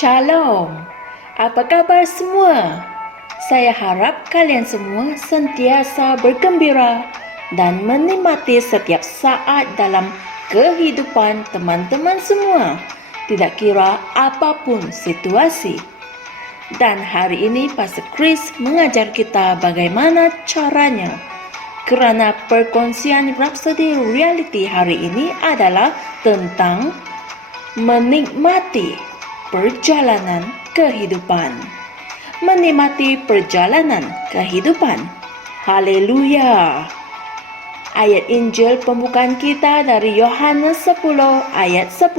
Shalom, apa kabar semua? Saya harap kalian semua sentiasa bergembira dan menikmati setiap saat dalam kehidupan teman-teman semua, tidak kira apapun situasi. Dan hari ini Pastor Chris mengajar kita bagaimana caranya, kerana perkongsian Rhapsody Reality hari ini adalah tentang menikmati perjalanan kehidupan. Menikmati perjalanan kehidupan. Haleluya. Ayat Injil pembukaan kita dari Yohanes 10 ayat 10.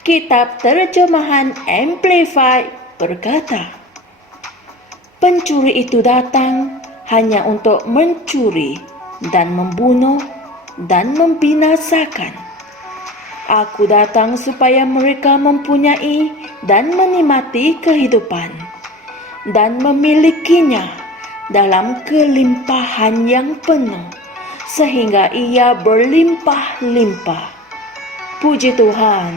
Kitab terjemahan Amplified berkata, pencuri itu datang hanya untuk mencuri dan membunuh dan membinasakan. Aku datang supaya mereka mempunyai dan menikmati kehidupan dan memilikinya dalam kelimpahan yang penuh, sehingga ia berlimpah-limpah. Puji Tuhan.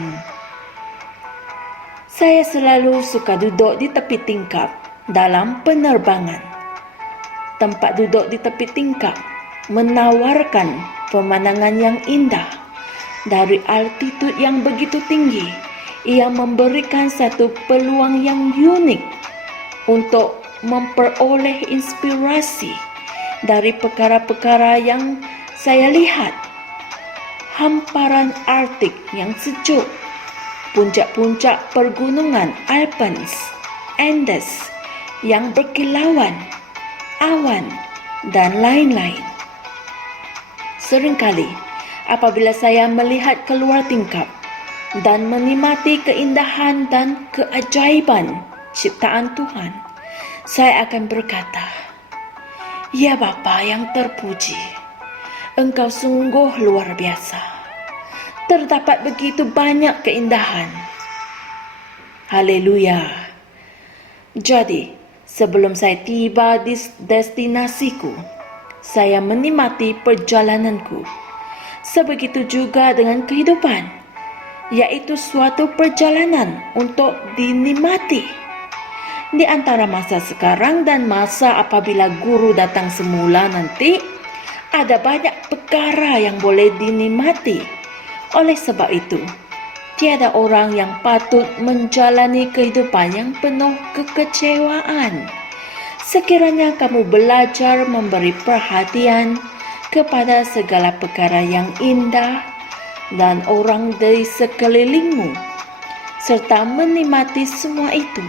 Saya selalu suka duduk di tepi tingkap dalam penerbangan. Tempat duduk di tepi tingkap menawarkan pemandangan yang indah. Dari altitud yang begitu tinggi, ia memberikan satu peluang yang unik untuk memperoleh inspirasi dari perkara-perkara yang saya lihat. Hamparan Arktik yang sejuk, puncak-puncak pergunungan Alpens, Andes yang berkilauan, awan, dan lain-lain. Seringkali, apabila saya melihat keluar tingkap dan menikmati keindahan dan keajaiban ciptaan Tuhan, saya akan berkata, ya Bapa yang terpuji, Engkau sungguh luar biasa. Terdapat begitu banyak keindahan. Haleluya. Jadi, sebelum saya tiba di destinasiku, saya menikmati perjalananku. Sebegitu juga dengan kehidupan, yaitu suatu perjalanan untuk dinikmati. Di antara masa sekarang dan masa apabila guru datang semula nanti, ada banyak perkara yang boleh dinikmati. Oleh sebab itu, tiada orang yang patut menjalani kehidupan yang penuh kekecewaan. Sekiranya kamu belajar memberi perhatian kepada segala perkara yang indah dan orang di sekelilingmu, serta menikmati semua itu,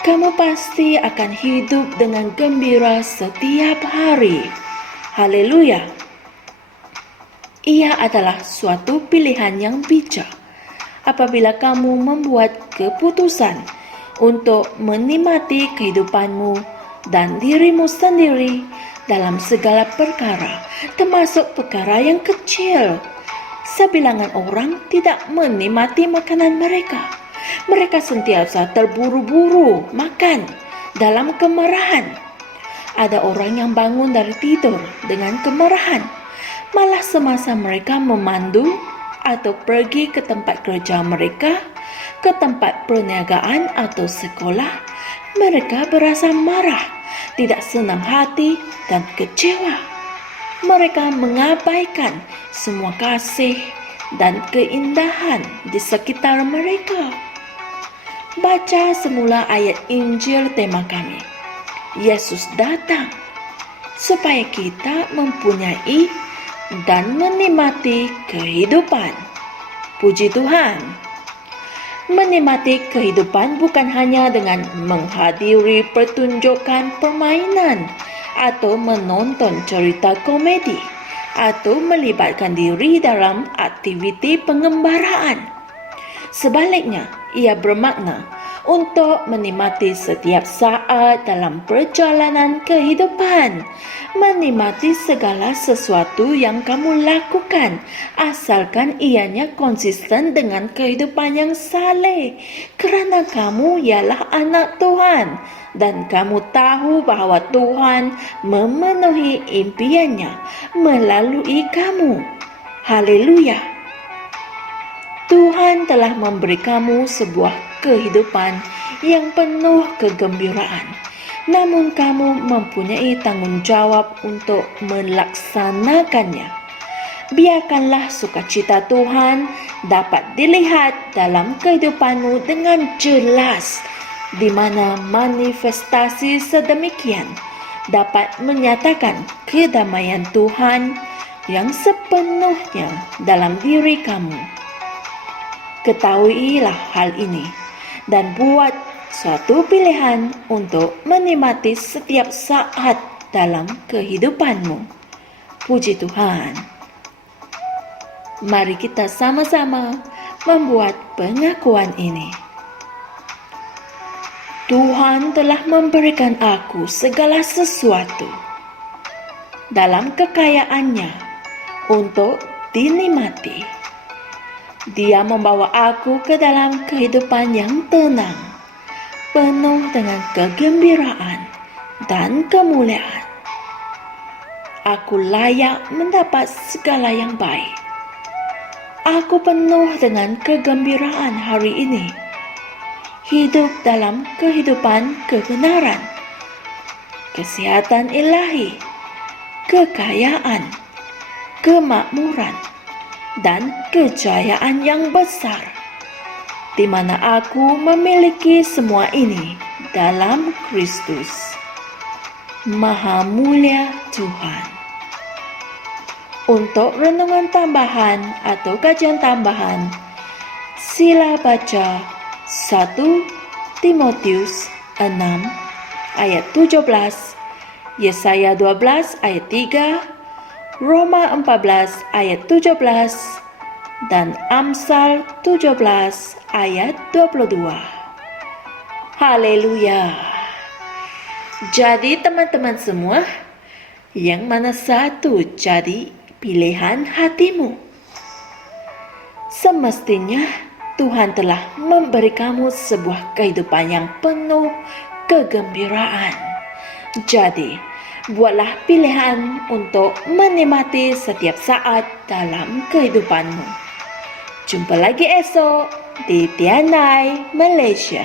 kamu pasti akan hidup dengan gembira setiap hari. Haleluya. Ia adalah suatu pilihan yang bijak apabila kamu membuat keputusan untuk menikmati kehidupanmu dan dirimu sendiri dalam segala perkara, termasuk perkara yang kecil. Sebilangan orang tidak menikmati makanan mereka. Mereka sentiasa terburu-buru makan dalam kemarahan. Ada orang yang bangun dari tidur dengan kemarahan. Malah semasa mereka memandu atau pergi ke tempat kerja mereka, ke tempat perniagaan atau sekolah, mereka berasa marah, tidak senang hati dan kecewa. Mereka mengabaikan semua kasih dan keindahan di sekitar mereka. Baca semula ayat Injil tema kami. Yesus datang supaya kita mempunyai dan menikmati kehidupan. Puji Tuhan. Menikmati kehidupan bukan hanya dengan menghadiri pertunjukan permainan atau menonton cerita komedi atau melibatkan diri dalam aktiviti pengembaraan. Sebaliknya, ia bermakna untuk menikmati setiap saat dalam perjalanan kehidupan. Menikmati segala sesuatu yang kamu lakukan, asalkan ianya konsisten dengan kehidupan yang saleh. Kerana kamu ialah anak Tuhan, dan kamu tahu bahawa Tuhan memenuhi impiannya melalui kamu. Haleluya. Tuhan telah memberi kamu sebuah kehidupan yang penuh kegembiraan. Namun kamu mempunyai tanggung jawab untuk melaksanakannya. Biarkanlah sukacita Tuhan dapat dilihat dalam kehidupanmu dengan jelas, di mana manifestasi sedemikian dapat menyatakan kedamaian Tuhan yang sepenuhnya dalam diri kamu. Ketahuilah hal ini dan buat suatu pilihan untuk menikmati setiap saat dalam kehidupanmu. Puji Tuhan. Mari kita sama-sama membuat pengakuan ini. Tuhan telah memberikan aku segala sesuatu dalam kekayaannya untuk dinikmati. Dia membawa aku ke dalam kehidupan yang tenang, penuh dengan kegembiraan dan kemuliaan. Aku layak mendapat segala yang baik. Aku penuh dengan kegembiraan hari ini. Hidup dalam kehidupan kebenaran, kesehatan ilahi, kekayaan, kemakmuran, dan kejayaan yang besar, di mana aku memiliki semua ini dalam Kristus. Maha mulia Tuhan. Untuk renungan tambahan atau kajian tambahan, sila baca 1 Timotius 6 ayat 17, Yesaya 12 ayat 3, Roma 14 ayat 17, dan Amsal 17 ayat 22. Haleluya. Jadi teman-teman semua, yang mana satu jadi pilihan hatimu? Semestinya Tuhan telah memberi kamu sebuah kehidupan yang penuh kegembiraan. Jadi, buatlah pilihan untuk menikmati setiap saat dalam kehidupanmu. Jumpa lagi esok di Tianai, Malaysia.